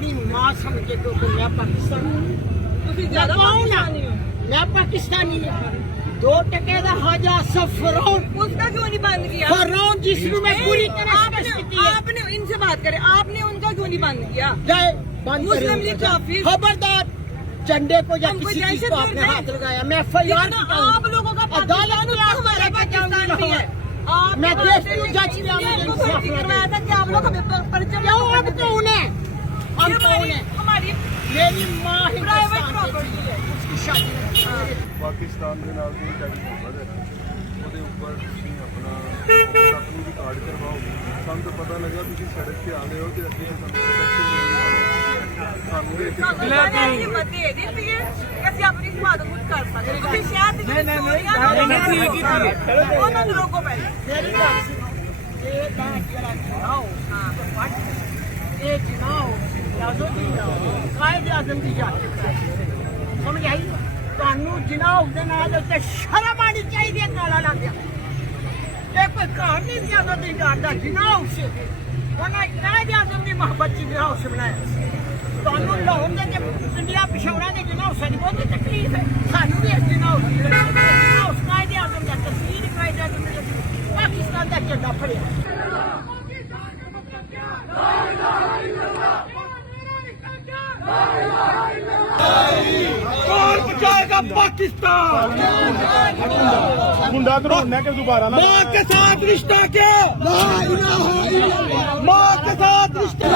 अपनी माँ समझ के तो मैं पाकिस्तानी मैं पाकिस्तानी है 2 टके का हाजा सफरौन उसका क्यों नहीं बंद किया? फरौन जिसमें मैं पूरी तरह आपने इनसे बात करें, आपने उनका क्यों नहीं बंद किया? जय बंद मुस्लिम लीग काफिर खबरदार झंडे को या किसी चीज को आपने हाथ लगाया मैं FIR आप लोगों का अदालत में हमारा पाकिस्तान भी है। मैं देश को जज करवाया था कि आप लोग हमें परिचय क्यों अब कौन है हम कौन है हमारी मेरी माँ ही प्राइवेट प्रॉपर्टी है। उसकी शादी पाकिस्तान के नाल कोई टैक्स होता है ਉਹਦੇ ਉੱਪਰ ਤੁਸੀਂ ਆਪਣੀ ਵੀ ਕਾਰਡ ਕਰਵਾਓ ਸਾਨੂੰ ਤਾਂ ਪਤਾ ਲੱਗਾ ਤੁਸੀਂ ਸੜਕ ਤੇ ਆ ਗਏ ਹੋ ਤੇ ਅੱਗੇ ਸਾਨੂੰ ਸਾਨੂੰ ਵੀ ਇੱਥੇ हिम्मत दे देती है कि ਅਸੀਂ ਆਪਣੀ ਹਿਮਾਇਤ ਖੁਦ ਕਰ ਸਕਦੇ ਹਾਂ। ਤੁਸੀਂ ਸ਼ਹਿਰ ਦੀ ਨਹੀਂ ਉਹਨਾਂ ਨੂੰ ਰੋਕੋ ਪਹਿਲੇ। मेरी बात सुनो ये बात जरा चलाओ ये चुनाव कायदे आजम की जाती समझ आई ਤੁਹਾਨੂੰ ਜਨਾਬ ਦੇ ਨਾਲ ਉੱਤੇ ਸ਼ਰਮ ਆਣੀ ਚਾਹੀਦੀ ਹੈ ਕਾਲਾ ਲੱਗ ਗਿਆ ਇਹ ਕੋਈ ਘਰ ਨਹੀਂ ਪਿਆਦਾ ਦੀ ਕਰਦਾ ਜਨਾਬ ਸੇ ਉਹਨਾਂ ਕਾਇਦੇ ਆਜ਼ਮ ਦੀ ਮੁਹੱਬਤ ਚ ਜਨਾਬ ਸੇ ਬਣਾਇਆ ਤੁਹਾਨੂੰ ਲਾਉਣ ਦੇ ਪਿੰਡੀਆਂ ਪਿਸ਼ੌਰਾਂ ਦੇ ਜਨਾਬ ਸੇ ਬਹੁਤ ਤਕਲੀਫ ਹੈ ਸਾਨੂੰ ਵੀ ਜਨਾਬ ਉਸ ਕਾਇਦੇ ਆਜ਼ਮ ਦਾ ਤਸਵੀਰ ਕਾਇਦੇ ਆਜ਼ਮ ਦੇ ਪਾਕਿਸਤਾਨ ਦਾ ਝੰਡਾ ਫੜਿਆ कौन बचाएगा पाकिस्तान ਮੁੰਡਾ ਘਰੋਣਾ ਕਿ ਦੁਬਾਰਾ ਨਾ माँ के साथ रिश्ता क्या माँ के साथ रिश्ता